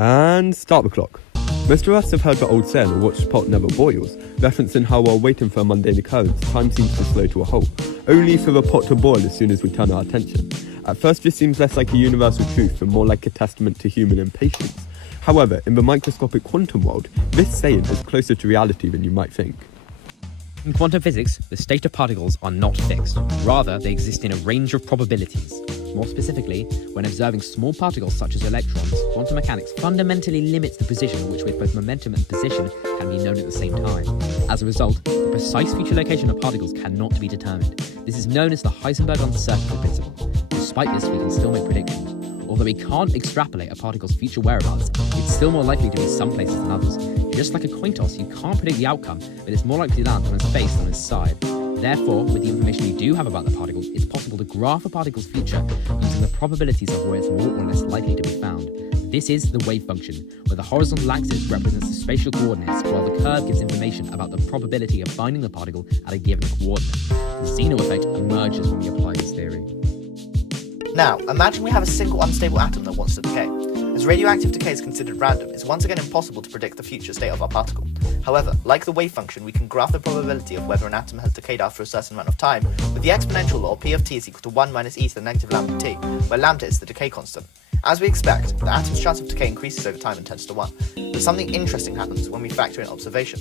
And start the clock. Most of us have heard the old saying, "A watched pot never boils," referencing how while waiting for a mundane occurrence, time seems to slow to a halt, only for the pot to boil as soon as we turn our attention. At first this seems less like a universal truth and more like a testament to human impatience. However, in the microscopic quantum world, this saying is closer to reality than you might think. In quantum physics, the state of particles are not fixed. Rather, they exist in a range of probabilities. More specifically, when observing small particles such as electrons, quantum mechanics fundamentally limits the precision at which both momentum and position can be known at the same time. As a result, the precise future location of particles cannot be determined. This is known as the Heisenberg uncertainty principle. Despite this, we can still make predictions. Although we can't extrapolate a particle's future whereabouts, it's still more likely to be some places than others. Just like a coin toss, you can't predict the outcome, but it's more likely to land on its face than its side. Therefore, with the information you do have about the particle, it's possible to graph a particle's future using the probabilities of where it's more or less likely to be found. This is the wave function, where the horizontal axis represents the spatial coordinates, while the curve gives information about the probability of finding the particle at a given coordinate. The Zeno effect emerges when we apply this theory. Now, imagine we have a single unstable atom that wants to decay. As radioactive decay is considered random, it's once again impossible to predict the future state of our particle. However, like the wave function, we can graph the probability of whether an atom has decayed after a certain amount of time with the exponential law P of t is equal to 1 minus e to the negative lambda t, where lambda is the decay constant. As we expect, the atom's chance of decay increases over time and tends to 1. But something interesting happens when we factor in observation.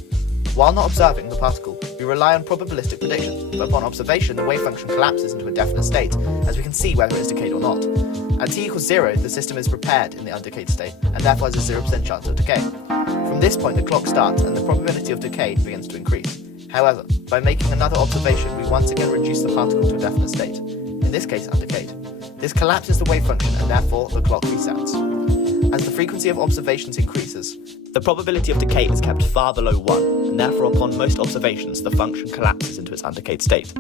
While not observing the particle, we rely on probabilistic predictions, but upon observation the wave function collapses into a definite state, as we can see whether it is decayed or not. At t equals 0, the system is prepared in the undecayed state, and therefore has a 0% chance of decay. From this point the clock starts and the probability of decay begins to increase. However, by making another observation we once again reduce the particle to a definite state, in this case undecayed. This collapses the wave function and therefore the clock resets. As the frequency of observations increases, the probability of decay is kept far below 1, and therefore upon most observations the function collapses into its undecayed state.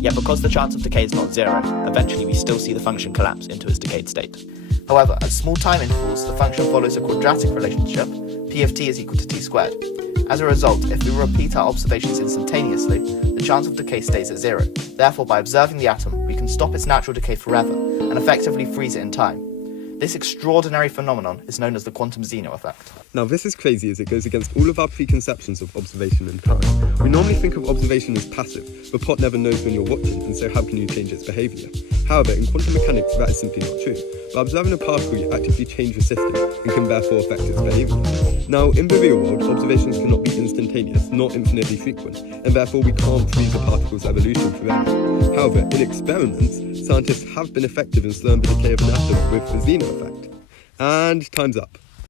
Yet because the chance of decay is not 0, eventually we still see the function collapse into its decayed state. However, at small time intervals the function follows a quadratic relationship, P of t is equal to t squared. As a result, if we repeat our observations instantaneously, the chance of decay stays at 0. Therefore, by observing the atom, we can stop its natural decay forever, and effectively freeze it in time. This extraordinary phenomenon is known as the quantum Zeno effect. Now this is crazy as it goes against all of our preconceptions of observation and time. We normally think of observation as passive. The pot never knows when you're watching, and so how can you change its behaviour? However, in quantum mechanics that is simply not true. By observing a particle you actively change the system and can therefore affect its behaviour. Now in the real world, observations cannot be instantaneous, nor infinitely frequent, and therefore we can't freeze a particle's evolution forever. However, in experiments, scientists have been effective in slowing the decay of an atom with the Zeno effect. And time's up.